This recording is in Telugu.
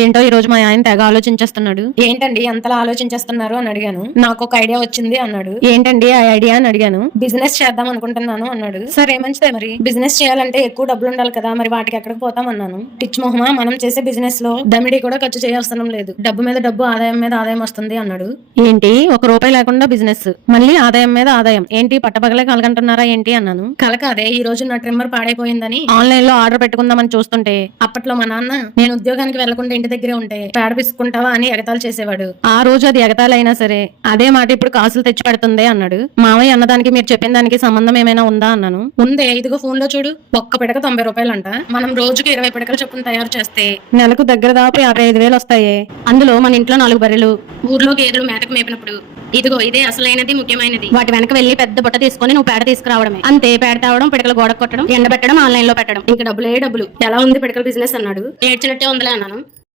ఏంటో ఈ రోజు మా ఆయన తెగ ఆలోచించేస్తున్నాడు. ఏంటండి అంతలా ఆలోచించేస్తున్నారు అని అడిగాను. నాకు ఒక ఐడియా వచ్చింది అన్నాడు. ఏంటండి ఆ ఐడియా అని అడిగాను. బిజినెస్ చేద్దాం అనుకుంటున్నాను అన్నాడు. సరే మంచిదే మరి. బిజినెస్ చేయాలంటే ఎక్కువ డబ్బులు ఉండాలి కదా మరి వాటికి ఎక్కడికి పోతాం అన్నాను. టిచ్ మొహమా మనం చేసే బిజినెస్లో దమిడి కూడా ఖర్చు చేయవసరం లేదు. డబ్బు మీద డబ్బు ఆదాయం మీద ఆదాయం వస్తుంది అన్నాడు. ఏంటి? ఒక రూపాయి లేకుండా బిజినెస్. మళ్ళీ ఆదాయం మీద ఆదాయం. ఏంటి? పట్టపగలే కలగంటున్నారా ఏంటి అన్నాను. కలక అదే ఈ రోజు నా ట్రిమ్మర్ పాడైపోయిందని. ఆన్లైన్లో ఆర్డర్ పెట్టుకుందామని చూస్తుంటే అప్పట్లో మా నాన్న నేను ఉద్యోగానికి వెళ్ళకుండా ఇంటి దగ్గరే ఉంటే పేడ పిసుకుంటావా అని ఎగతాలు చేసేవాడు. ఆ రోజు అది ఎగతాలైనా సరే అదే మాట ఇప్పుడు కాసులు తెచ్చి పెడుతుంది అన్నాడు. మామయ్య అన్నదానికి మీరు చెప్పిన దానికి సంబంధం ఏమైనా ఉందా అన్నాను. ఉందే ఇదిగో ఫోన్లో చూడు. ఒక్క పిడక తొంభై రూపాయలంట. మనం రోజుకి ఇరవై పిడకలు చొప్పున తయారు చేస్తే. నెలకు దగ్గర దాపు యాభై ఐదు వేలు వస్తాయి. అందులో మన ఇంట్లో నాలుగు బర్రెలు. ఊర్లో గేదెలు మేతకు మేపినప్పుడు. ఇదిగో ఇదే అసలైనది ముఖ్యమైనది. వాటి వెనక వెళ్ళి పెద్ద బుట్ట తీసుకొని నువ్వు పేడ తీసుకురావడమే. అంతే పేడ తేవడం పిడకలు గోడ కొట్టడం ఎండబెట్టడం ఆన్లైన్లో పెట్టడం. ఇంకా డబ్బులే డబ్బులు. ఎలా ఉంది పిడకల బిజినెస్ అన్నాడు? ఏడ్చినట్టే ఉందిలే అన్నాను.